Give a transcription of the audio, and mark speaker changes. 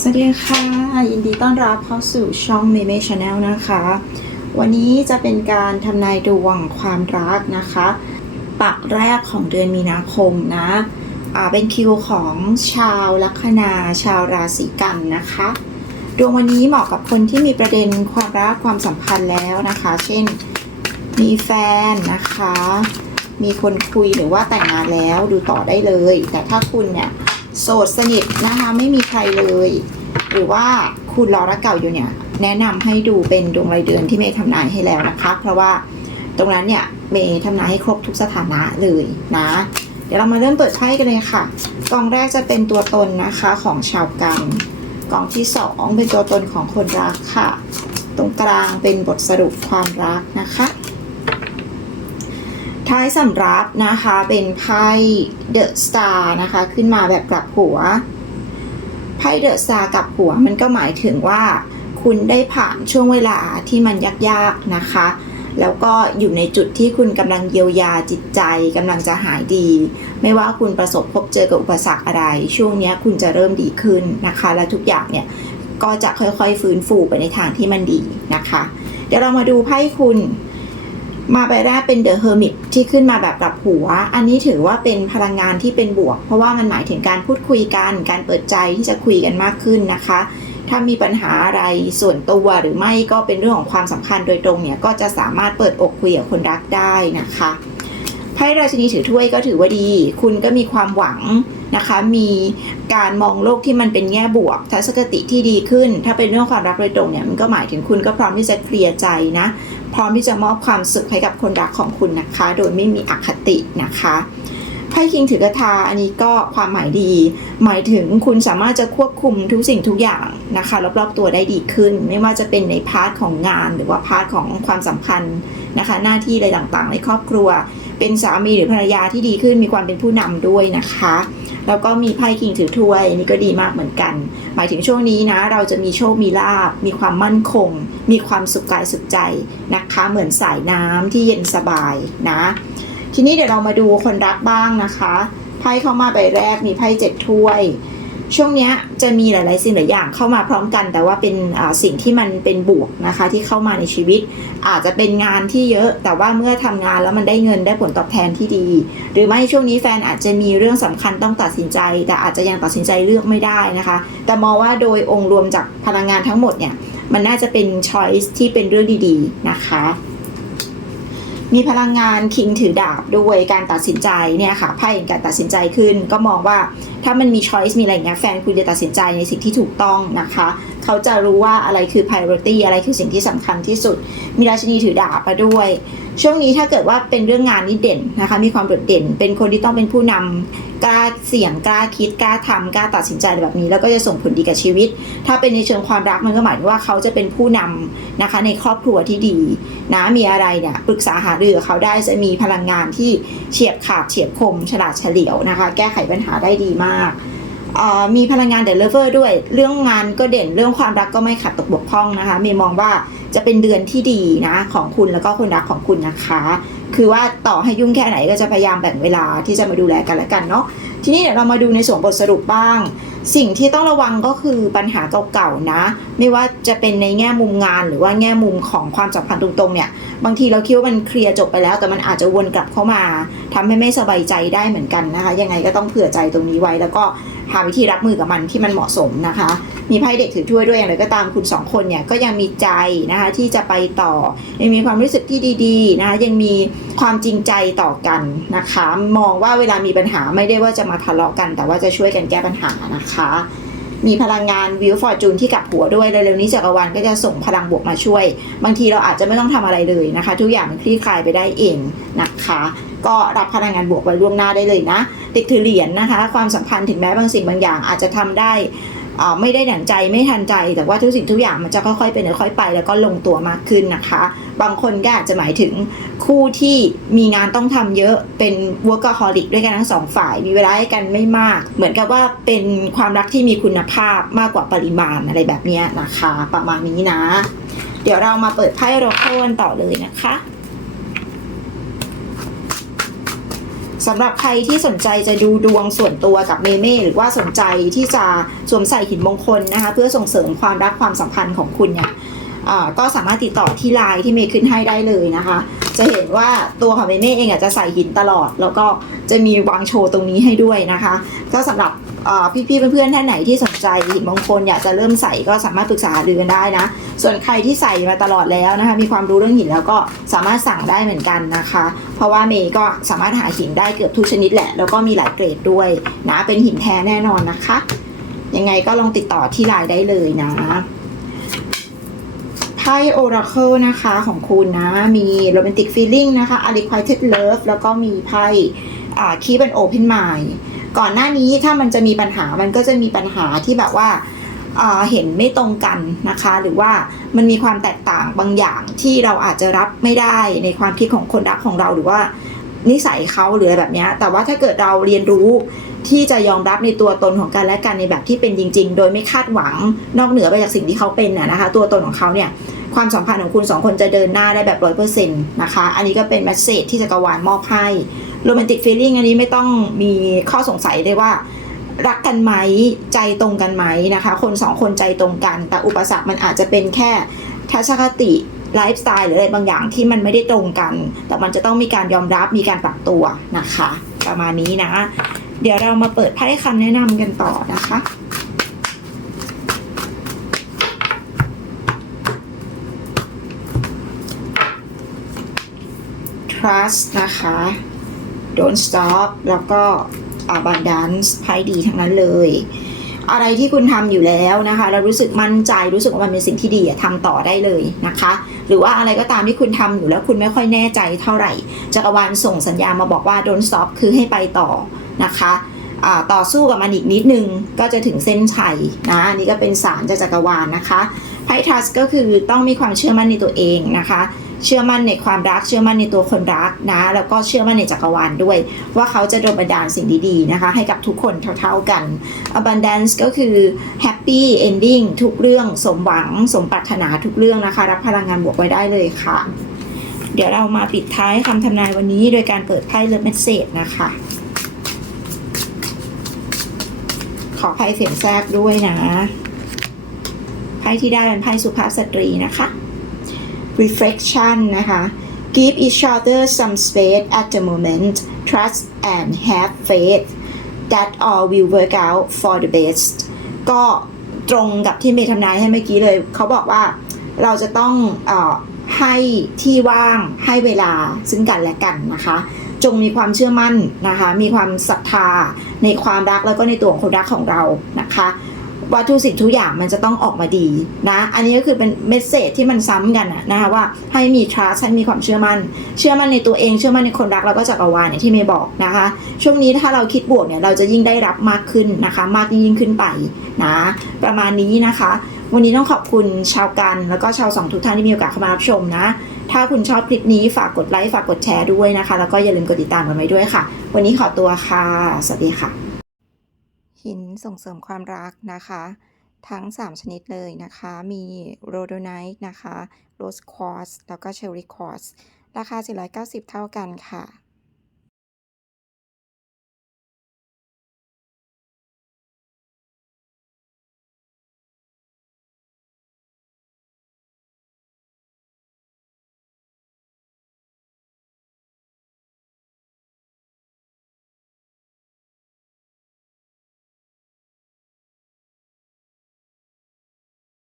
Speaker 1: สวัสดีค่ะ ยินดีต้อนรับเข้าสู่ช่องเมเมชาแนลนะคะ วันนี้จะเป็นการทำนายดวงความรักนะคะ ปักแรกของเดือนมีนาคมนะอ่าเป็นคิวของชาวลัคนาชาวราศีกันนะคะ ดวงวันนี้เหมาะกับคนที่มีประเด็นความรักความสัมพันธ์แล้วนะคะ เช่นมีแฟนนะคะ มีคนคุยหรือว่าแต่งงานแล้วดูต่อได้เลย แต่ถ้าคุณเนี่ย โสดสนิทนะคะไม่มีใครเลย หรือว่าคุณรอรักเก่าอยู่เนี่ย แนะนำให้ดูเป็นดวงรายเดือนที่เมย์ทำนายให้แล้วนะคะ เพราะว่าตรงนั้นเนี่ยเมย์ทำนายให้ครบทุกสถานะเลยนะ เดี๋ยวเรามาเริ่มเปิดไพ่กันเลยค่ะกองแรกจะเป็นตัวตนนะคะของชาวกันกองที่สองเป็นตัวตนของคนรักค่ะ ตรงกลางเป็นบทสรุปความรักนะคะ ท้ายสำรับนะคะเป็นไพ่เดอะสตาร์นะคะขึ้นมาแบบกลับหัวไพ่เดอะสตาร์กลับหัวมันก็หมายถึงว่า คุณได้ผ่านช่วงเวลาที่มันยากๆนะคะ แล้วก็อยู่ในจุดที่คุณกำลังเยียวยาจิตใจกำลังจะหายดี ไม่ว่าคุณประสบพบเจอกับอุปสรรคอะไร ช่วงนี้คุณจะเริ่มดีขึ้นนะคะ และทุกอย่างเนี่ยก็จะค่อยๆฟื้นฟูไปในทางที่มันดีนะคะ เดี๋ยวเรามาดูไพ่คุณ มาใบแรกเป็นเดอะเฮอร์มิตที่ขึ้นมาแบบกลับหัว อันนี้ถือว่าเป็นพลังงานที่เป็นบวก เพราะว่ามันหมายถึงการพูดคุยกัน การเปิดใจที่จะคุยกันมากขึ้นนะคะ ถ้ามีปัญหาอะไรส่วนตัวหรือไม่ก็เป็นเรื่องของความสัมพันธ์โดยตรงเนี่ยก็จะสามารถเปิดอกคุยกับคนรักได้นะคะไพ่ราชินีถือถ้วยก็ถือว่าดี คุณก็มีความหวังนะคะ มีการมองโลกที่มันเป็นแง่บวก ทัศนคติที่ดีขึ้น ถ้าเป็นเรื่องความรักโดยตรงเนี่ยมันก็หมายถึงคุณก็พร้อมที่จะเคลียร์ใจนะ พร้อมที่จะมอบความสุขให้กับคนรักของคุณนะคะ โดยไม่มีอคตินะคะไพ่คิงถือกระทาอันนี้ก็ความหมายดี หมายถึงคุณสามารถจะควบคุมทุกสิ่งทุกอย่างนะคะรอบๆตัวได้ดีขึ้น ไม่ว่าจะเป็นในพาร์ทของงาน หรือว่าพาร์ทของความสัมพันธ์นะคะ หน้าที่อะไรต่างๆ ในครอบครัว เป็นสามีหรือภรรยาที่ดีขึ้นมีความเป็นผู้นำด้วยนะคะ แล้วก็มีไพ่คิงถือถ้วยนนี่ก็ดีมากเหมือนกัน หมายถึงช่วงนี้นะ เราจะมีโชคมีลาบ มีความมั่นคง มีความสุขกายสุขใจนะคะ เหมือนสายน้ำที่เย็นสบายนะ ทีนี้เดี๋ยวเรามาดูคนรักบ้างนะคะไพ่เข้ามาใบแรกมีไพ่เจ็ดถ้วย ช่วงนี้จะมีหลาย ๆ สิ่งหลายอย่างเข้ามาพร้อมกัน แต่ว่าเป็นสิ่งที่มันเป็นบวกนะคะที่เข้ามาในชีวิต อาจจะเป็นงานที่เยอะ แต่ว่าเมื่อทำงานแล้วมันได้เงินได้ผลตอบแทนที่ดี หรือไม่ช่วงนี้แฟนอาจจะมีเรื่องสำคัญต้องตัดสินใจ แต่อาจจะยังตัดสินใจเลือกไม่ได้นะคะ แต่มองว่าโดยองค์รวมจากพลังงานทั้งหมดเนี่ยมันน่าจะเป็นช้อยส์ที่เป็นเรื่องดี ๆ นะคะ มีพลังงานคิงถือดาบด้วยการตัดสินใจเนี่ยค่ะไพ่แห่งการตัดสินใจขึ้น ก็มองว่าถ้ามันมีช้อยส์มีอะไรเงี้ยแฟนคุณจะตัดสินใจในสิ่งที่ถูกต้องนะคะ เขาจะรู้ว่าอะไรคือ priority อะไรคือสิ่งที่สำคัญที่สุด มีราชินีถือดาบมาด้วย ช่วงนี้ถ้าเกิดว่าเป็นเรื่องงานนี่เด่นนะคะ มีความโดดเด่น เป็นคนที่ต้องเป็นผู้นำ กล้าเสี่ยงกล้าคิดกล้าทำกล้าตัดสินใจแบบนี้ แล้วก็จะส่งผลดีกับชีวิต ถ้าเป็นในเชิงความรักมันก็หมายถึงว่าเขาจะเป็นผู้นำนะคะในครอบครัวที่ดีนะมีอะไรเนี่ยปรึกษาหารือเขาได้จะมีพลังงานที่เฉียบขาดเฉียบคม ฉลาดเฉลียวนะคะ แก้ไขปัญหาได้ดีมาก มีพลังงานเด e เลเวอร์ด้วย เรื่องงานก็เด่นเรื่องความรักก็ไม่ขัดตกบกพร่องนะคะเมย์มองว่าจะเป็นเดือนที่ดีนะของคุณแล้วก็คนรักของคุณนะคะ คือว่าต่อให้ยุ่งแค่ไหนก็จะพยายามแบ่งเวลาที่จะมาดูแลกันและกันเนาะทีนี้เดี๋ยวเรามาดูในส่วนบทสรุปบ้าง สิ่งที่ต้องระวังก็คือปัญหาเก่าๆนะ ไม่ว่าจะเป็นในแง่มุมงานหรือว่าแง่มุมของความสัมพันธ์ตรงๆเนี่ยบางทีเราคิดว่ามันเคลียร์จบไปแล้ว แต่มันอาจจะวนกลับเข้ามาทำให้ไม่สบายใจได้เหมือนกันนะคะ ยังไงก็ต้องเผื่อใจตรงนี้ไว้แล้วก็ หาวิธีรับมือกับมันที่มันเหมาะสมนะคะ มีไพ่เด็กถือถ้วยด้วยอย่างไรก็ตามคุณสองคนเนี่ยก็ยังมีใจนะคะที่จะไปต่อ ยังมีความรู้สึกที่ดีๆนะคะยังมีความจริงใจต่อกันนะคะ มองว่าเวลามีปัญหาไม่ได้ว่าจะมาทะเลาะกัน แต่ว่าจะช่วยกันแก้ปัญหานะคะมีพลังงานวิวฟอร์จูนที่กลับหัวด้วยเร็วๆนี้จักรวาลก็จะส่งพลังบวกมาช่วย บางทีเราอาจจะไม่ต้องทำอะไรเลยนะคะ ทุกอย่างมันคลี่คลายไปได้เองนะคะ ก็รับพลังงานบวกไว้ล่วงหน้าได้เลยนะเด็กถือเหรียญนะคะ ความสัมพันธ์ถึงแม้บางสิ่งบางอย่างอาจจะทำได้อ่อไม่ได้ดั่งใจไม่ทันใจ แต่ว่าทุกสิ่งทุกอย่างมันจะค่อยๆเป็นค่อยๆไป แล้วก็ลงตัวมากขึ้นนะคะ บางคนก็อาจจะหมายถึงคู่ที่มีงานต้องทำเยอะเป็น workaholic ด้วยกันทั้งสองฝ่าย มีเวลาให้กันไม่มาก เหมือนกับว่าเป็นความรักที่มีคุณภาพมากกว่าปริมาณอะไรแบบนี้นะคะ ประมาณนี้นะ เดี๋ยวเรามาเปิดไพ่โรโคกันต่อเลยนะคะ สำหรับใครที่สนใจจะดูดวงส่วนตัวกับเมเม่หรือว่าสนใจที่จะสวมใส่หินมงคลนะคะ เพื่อส่งเสริมความรักความสัมพันธ์ของคุณเนี่ย ก็สามารถติดต่อที่ไลน์ที่เมย์ขึ้นให้ได้เลยนะคะ จะเห็นว่าตัวของเมเม่เองอจะใส่หินตลอด แล้วก็จะมีวางโชว์ตรงนี้ให้ด้วยนะคะ ก็สำหรับพี่ๆเพื่อนๆท่านไหนที่สนใจหินมงคลอยากจะเริ่มใส่ก็สามารถปรึกษาหารือกันได้นะ ส่วนใครที่ใส่มาตลอดแล้วนะคะ มีความรู้เรื่องหินแล้วก็สามารถสั่งได้เหมือนกันนะคะ เพราะว่าเมย์ก็สามารถหาหินได้เกือบทุกชนิดแหละ แล้วก็มีหลายเกรดด้วยนะเป็นหินแท้แน่นอนนะคะ ยังไงก็ลองติดต่อที่ไลน์ได้เลยนะ ไพ่ Oracle นะคะของคุณนะ มี Romantic Feeling นะคะ Unrequited Love แล้วก็มีไพ่อ่า Keep an Open Mind ก่อนหน้านี้ถ้ามันจะมีปัญหามันก็จะมีปัญหาที่แบบว่าเห็นไม่ตรงกันนะคะ หรือว่ามันมีความแตกต่างบางอย่างที่เราอาจจะรับไม่ได้ในความคิดของคนรักของเราหรือว่า นิสัยเขาหรืออะไรแบบนี้แต่ว่าถ้าเกิดเราเรียนรู้ที่จะยอมรับในตัวตนของกันและกันในแบบที่เป็นจริง ๆ โดยไม่คาดหวังนอกเหนือไปจากสิ่งที่เขาเป็นนะคะ ตัวตนของเขาเนี่ยความสัมพันธ์ของคุณสองคนจะเดินหน้าได้แบบร้อยเปอร์เซ็นต์นะคะ อันนี้ก็เป็นแมสเซจที่จักรวาลมอบให้โรแมนติกฟีลิ่งอันนี้ไม่ต้องมีข้อสงสัยเลยว่า รักกันไหมใจตรงกันไหมนะคะ คนสองคนใจตรงกัน แต่อุปสรรคมันอาจจะเป็นแค่ทัศนคติ ไลฟ์สไตล์หรืออะไรบางอย่างที่มันไม่ได้ตรงกัน แต่มันจะต้องมีการยอมรับมีการปรับตัวนะคะ ประมาณนี้นะ เดี๋ยวเรามาเปิดไพ่คำแนะนำกันต่อนะคะ trust นะคะ don't stop แล้วก็ abundance ไพ่ดีทั้งนั้นเลยอะไรที่คุณทำอยู่แล้วนะคะแล้วรู้สึกมั่นใจรู้สึกว่ามันเป็นสิ่งที่ดีทำต่อได้เลยนะคะ หรือว่าอะไรก็ตามที่คุณทำอยู่แล้วคุณไม่ค่อยแน่ใจเท่าไหร่จักรวาลส่งสัญญาณมาบอกว่าโดนซ็อกคือให้ไปต่อนะคะต่อสู้กับมันอีกนิดนึงก็จะถึงเส้นชัยนะอันนี้ก็เป็นสารจากจักรวาลนะคะไพ่ทัสก็คือต้องมีความเชื่อมั่นในตัวเองนะคะ เชื่อมั่นในความรัก เชื่อมั่นในตัวคนรักนะ แล้วก็เชื่อมั่นในจักรวาลด้วย ว่าเขาจะโดนบันดาลสิ่งดีๆนะคะ ให้กับทุกคนเท่าๆกัน abundance ก็คือ happy ending ทุกเรื่องสมหวัง สมปรารถนาทุกเรื่องนะคะ รับพลังงานบวกไว้ได้เลยค่ะ เดี๋ยวเรามาปิดท้ายคำทำนายวันนี้โดยการเปิดไพ่เลิฟเมสเซจนะคะขอไพ่เสียงแทรกด้วยนะไพ่ที่ได้เป็นไพ่สุภาพสตรีนะคะ reflection นะคะ give each other some space at the moment trust and have faith that all will work out for the best ก็ตรงกับที่เมย์ทำนายให้เมื่อกี้เลย เขาบอกว่าเราจะต้องอให้ที่ว่างให้เวลาซึ่งกันและกันนะคะ จงมีความเชื่อมั่นนะคะ มีความศรัทธาในความรักแล้วก็ในตัวคนรักของเรานะคะ ว่าทุสิ่งทุกอย่างมันจะต้องออกมาดีนะ อันนี้ก็คือเป็นเมสเซจที่มันซ้ำกันอะนะคะว่าให้มี trust ให้มีความเชื่อมั่น เชื่อมั่นในตัวเอง เชื่อมั่นในคนรักแล้วก็จักรวาลเนี่ยที่เมย์บอกนะคะ ช่วงนี้ถ้าเราคิดบวกเนี่ยเราจะยิ่งได้รับมากขึ้นนะคะ มากยิ่งขึ้นไปนะ ประมาณนี้นะคะ วันนี้ต้องขอบคุณชาวกัน แล้วก็ชาวสองทุกท่านที่มีโอกาสเข้ามารับชมนะ ถ้าคุณชอบคลิปนี้ฝากกดไลค์ฝากกดแชร์ด้วยนะคะ แล้วก็อย่าลืมกดติดตามกันไว้ด้วยค่ะ วันนี้ขอตัวค่ะ สวัสดีค่ะ หินส่งเสริมความรักนะคะ ทั้ง 3 ชนิดเลยนะคะ มีโรโดไนท์นะคะโรสควอสแล้วก็เชอร์รี่ควอสราคา 490 เท่ากันค่ะ